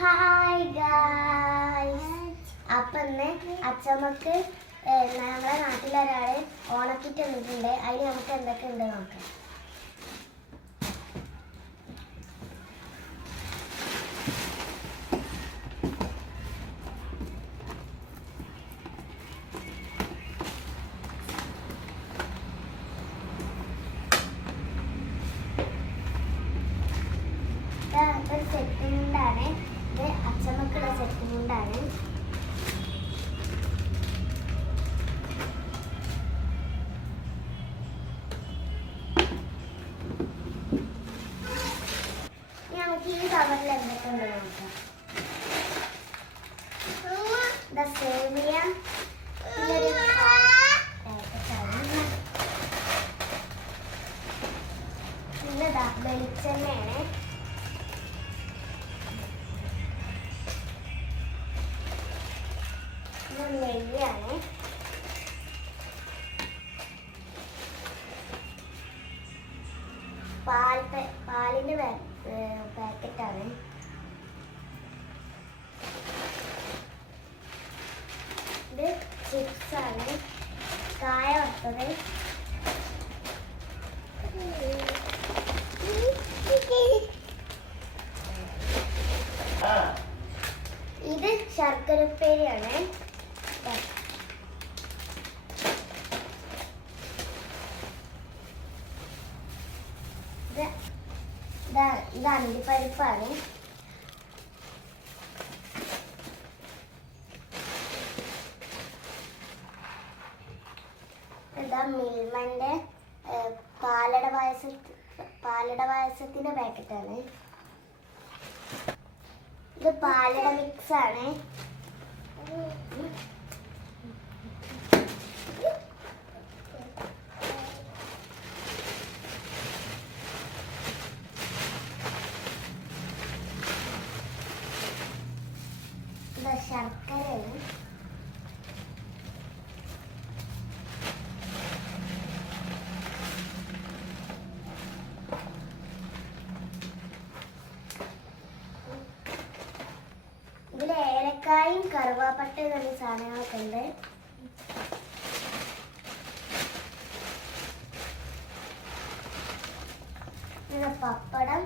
Hi guys. അപ്പം ഇന്ന് അച്ചമ്മക്ക് നമ്മളെ നാട്ടിലൊരാൾ ഓണക്കിറ്റ് വന്നിട്ടുണ്ട്. അതിന് നമുക്ക് എന്തൊക്കെ ഉണ്ട് നോക്കാം. ഒരു സെറ്റ് മുണ്ടാണ് ഇത്. അച്ചമ്മക്കുള്ള സെറ്റ് മുണ്ടാണ്. നമുക്ക് ഈ കവറിൽ എന്തൊക്കെ ഉണ്ട് നോക്കാം. സേമിയ, പിന്നൊരു പിന്നെ വെളിച്ചെണ്ണയാണ്. നെയ്യാണ്. പാലിന്റെ പാക്കറ്റാണ്. ഇത് ചിപ്സാണ്, കായ വറുത്തത്. ഇത് ശർക്കരപ്പേരിയാണ്. ഇത് അണ്ടിപ്പരിപ്പാണ്. ഇതാ മിൽമന്റെ പാലട പായസത്തിന്റെ പാക്കറ്റാണ്. ഇത് പാലട മിക്സ് ആണ്. ശർക്കരയാണ്. ഇതിൽ ഏലക്കായും കറുവാപ്പട്ടയും എന്നീ സാധനങ്ങളൊക്കെ ഉണ്ട്. പിന്നെ പപ്പടം,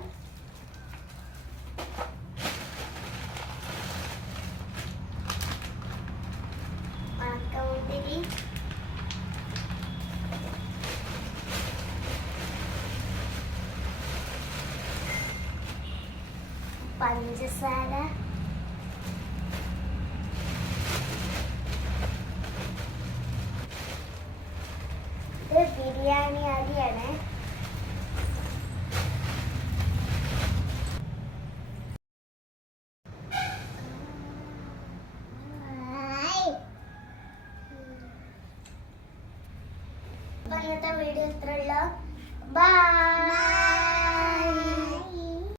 ഉണക്കമുന്തിരി, പഞ്ചസാര, ഇത് ബിരിയാണി അരിയാണ്. ഇന്നത്തെ വീഡിയോ ഇത്രയുള്ളൂ. ബൈ.